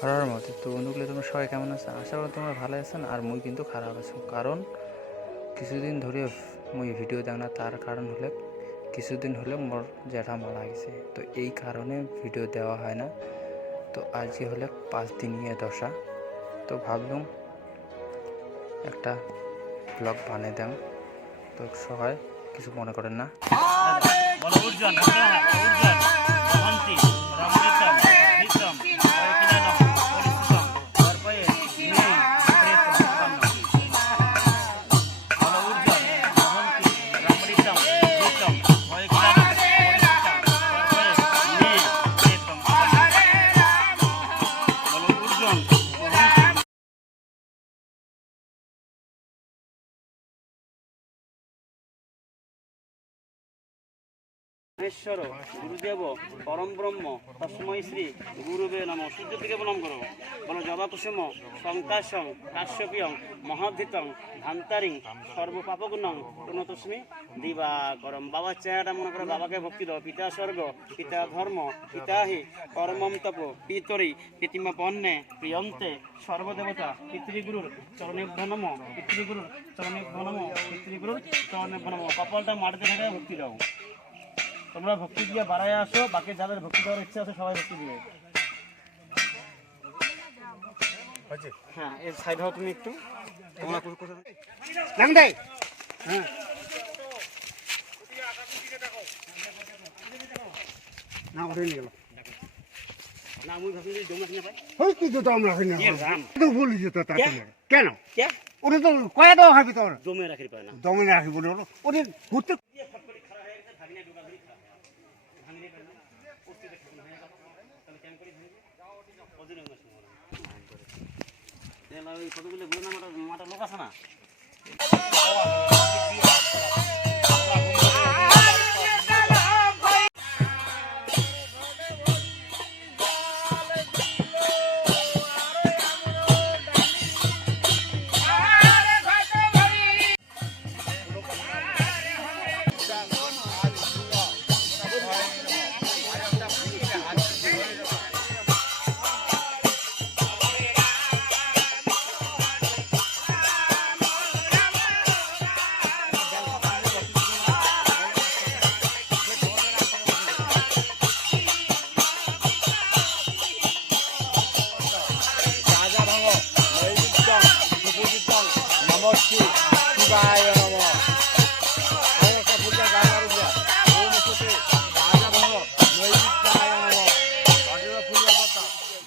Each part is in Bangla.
হরার মতো। তো বন্ধুগুলো তোমরা সবাই কেমন আছো? আশা করি তোমরা ভালো আছেন। আর মুই কিন্তু খারাপ আছো, কারণ কিছুদিন ধরে মুই ভিডিও দেখ না। তার কারণ হলে কিছুদিন হলে মোর জ্যাঠা মারা গেছে, তো এই কারণে ভিডিও দেওয়া হয় না। তো আজকে হলে 5 দিন নিয়ে দশা, তো ভাবলাম একটা ব্লগ বানিয়ে দেন। তো সবাই কিছু মনে করেন না। মহেশ্বর গুরুদেব পরম ব্রহ্ম তস্মৈ শ্রী গুরুবে নম। সূর্য থেকে প্রণাম করো। বলো জবা কুসুম শঙ্কাশং কাশ্যপিয়ং মহাধৃতং ধান্তারিং সর্বপাপগুণং প্রণতস্মি দিবাকরম। বাবার চেহারাটা মনে করো, বাবাকে ভক্তি দাও। পিতা স্বর্গ, পিতা ধর্ম, পিতা হি কর্মম তপ পিতরি পিতিমা পণ্যে প্রিয়ন্তে সর্বদেবতা পিতৃগুরুর চরণেভ্যো নম, পিতৃগুরুর চরণেভ্যো নম, পিতৃগুরুর চরণেভ্যো নম। কপালটা মাটিতে থেকে ভক্তি দাও। তোমরা ভক্তি দিয়ে বাড়ায় আসো, বাকি যাদের ভক্তি দেওয়ার ইচ্ছা আছে সবাই ভক্তি দিবে। হ্যাঁ, এর সাইড হও তুমি একটু। তোমরা হ্যাঁ না ওঠে নিয়ে গেল না। আমি ভাবি যে জমা কিনে পাই হই কি তো আমরা কিনে তো বলি যে তো তা কেন কে ওরে তো কয়া দাও খাবি তোর জমে রাখি পায় না, জমে রাখি বলে ওরে ঘুরতে কতগুলো গুলো না মাটা লোক আছে না।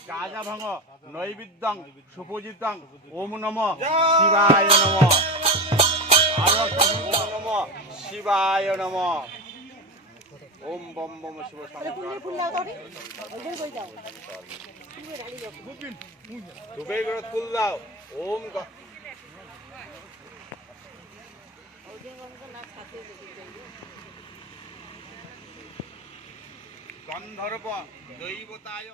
গাজা ভাঙ নৈবেদ্যং সুপূজিতং ওম নমঃ শিবায় নমঃ। আরো একটা ওম নমঃ শিবায় নমঃ। ওম বম বম শিব দুবেই করে ফুল দাও। ওম গন্ধর্ব দৈবতায়